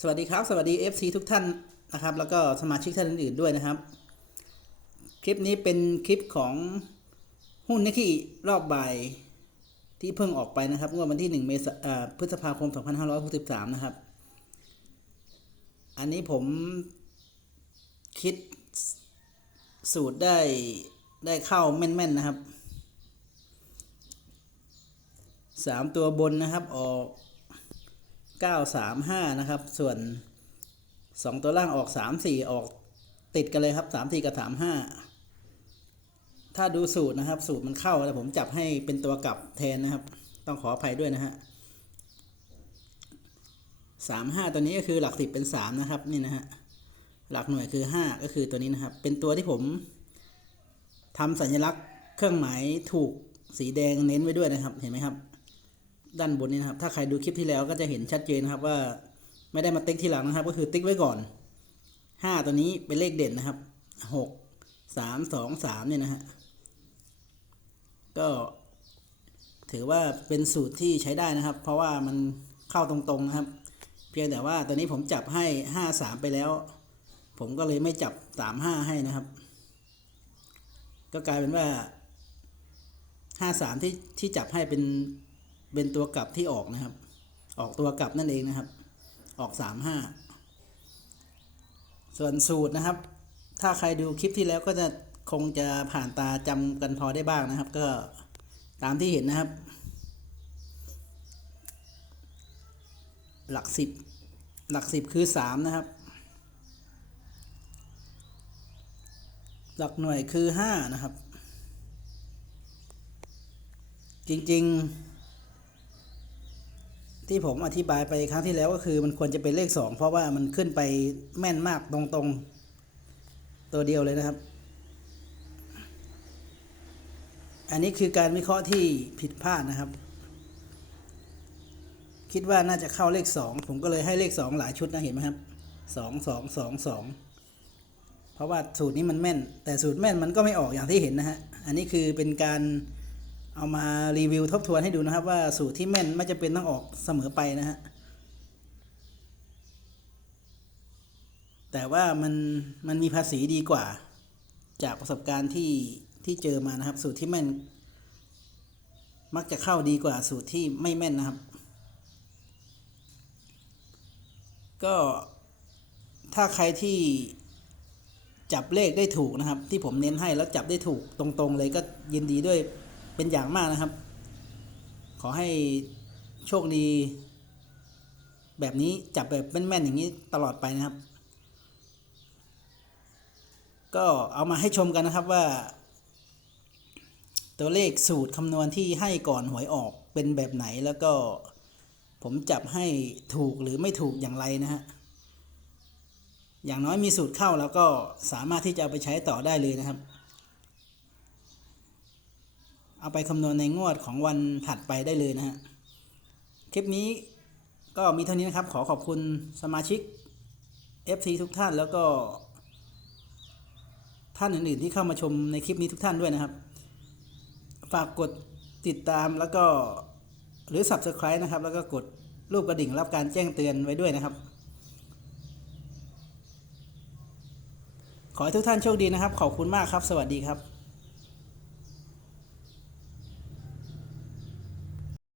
สวัสดีครับ สวัสดี FC ทุกท่านนะครับ แล้วก็สมาชิกท่านอื่นๆด้วยนะครับ คลิปนี้เป็นคลิปของหุ้นนิกกี้รอบบ่ายที่เพิ่งออกไปนะครับงวดวันที่ 1 เมษาพฤษภาคม 2563 นะครับ อันนี้ผมคิดสูตรได้ได้เข้าแม่นๆนะครับสามตัวบนนะครับออก 935 นะครับ ส่วน 2 ตัวล่างออก 34 ออกติดกันเลยครับ 34 กับ 35 ถ้าดูสูตรนะครับ สูตรมันเข้าแต่ผมจับให้เป็นตัวกลับแทนนะครับ ต้องขออภัยด้วยนะฮะ35 ตัวนี้ก็คือหลักสิบเป็น 3 นะครับ นี่นะฮะ หลักหน่วยคือ 5 ก็คือตัวนี้นะครับ เป็นตัวที่ผมทำสัญลักษณ์เครื่องหมายถูกสีแดงเน้นไว้ด้วยนะครับ เห็นไหมครับ ด้านบนนี้นะครับ ถ้าใครดูคลิปที่แล้วก็จะเห็นชัดเจนนะครับว่าไม่ได้มาติ๊กทีหลังนะครับ ก็คือติ๊กไว้ก่อนห้าตัวนี้เป็นเลขเด่นนะครับหกสามสองสามเนี่ยนะฮะก็ถือว่าเป็นสูตรที่ใช้ได้นะครับ เพราะว่ามันเข้าตรงๆนะครับ เพียงแต่ว่าตอนนี้ผมจับให้ห้าสามไปแล้ว ผมก็เลยไม่จับสามห้าให้นะครับ ก็กลายเป็นว่าห้าสามที่ที่จับให้เป็น เป็นตัวกลับที่ออกนะครับ ออกตัวกลับนั่นเองนะครับ ออกสามห้าส่วนสูตรนะครับ ถ้าใครดูคลิปที่แล้วก็จะคงจะผ่านตาจำกันพอได้บ้างนะครับ ก็ตามที่เห็นนะครับ หลักสิบหลักสิบคือสามนะครับ หลักหน่วยคือห้านะครับ จริง ๆ ที่ผมอธิบายไปครั้งที่แล้วก็คือมันควรจะเป็นเลขสองเพราะว่ามันขึ้นไปแม่นมากตรงๆ ตัวเดียวเลยนะครับ อันนี้คือการวิเคราะห์ที่ผิดพลาดนะครับ คิดว่าน่าจะเข้าเลขสองผมก็เลยให้เลขสองหลายชุดนะเห็นไหมครับสองสองสองสองเพราะว่าสูตรนี้มันแม่น แต่สูตรแม่นมันก็ไม่ออกอย่างที่เห็นนะฮะ อันนี้คือเป็นการ เอามารีวิวทบทวนให้ดูนะครับ ว่าสูตรที่แม่นไม่จะเป็นต้องออกเสมอไปนะฮะแต่ว่ามันมันมีภาษีดีกว่า จากประสบการณ์ที่ที่เจอมานะครับ สูตรที่แม่น มักจะเข้าดีกว่าสูตรที่ไม่แม่นนะครับ ก็ถ้าใครที่จับเลขได้ถูกนะครับ ที่ผมเน้นให้แล้วจับได้ถูกตรงๆเลยก็ยินดีด้วย เป็นอย่างมากนะครับ ขอให้โชคดี แบบนี้จับแบบแม่นๆอย่างนี้ตลอดไปนะครับ ก็เอามาให้ชมกันนะครับว่า ตัวเลขสูตรคำนวณที่ให้ก่อนหวยออกเป็นแบบไหนแล้วก็ผมจับให้ถูกหรือไม่ถูกอย่างไรนะฮะ อย่างน้อยมีสูตรเข้าแล้วก็สามารถที่จะเอาไปใช้ต่อได้เลยนะครับ เอาไปคำนวณในงวดของวันถัดไปได้เลยนะฮะ คลิปนี้ก็มีเท่านี้นะครับ ขอขอบคุณสมาชิก FC ทุกท่านแล้วก็ ท่านอื่นๆที่เข้ามาชมในคลิปนี้ทุกท่านด้วยนะครับ ฝากกดติดตามแล้วก็หรือ Subscribe นะครับ แล้วก็กดรูปกระดิ่งรับการแจ้งเตือนไว้ด้วยนะครับ ขอให้ทุกท่านโชคดีนะครับ ขอบคุณมากครับ สวัสดีครับ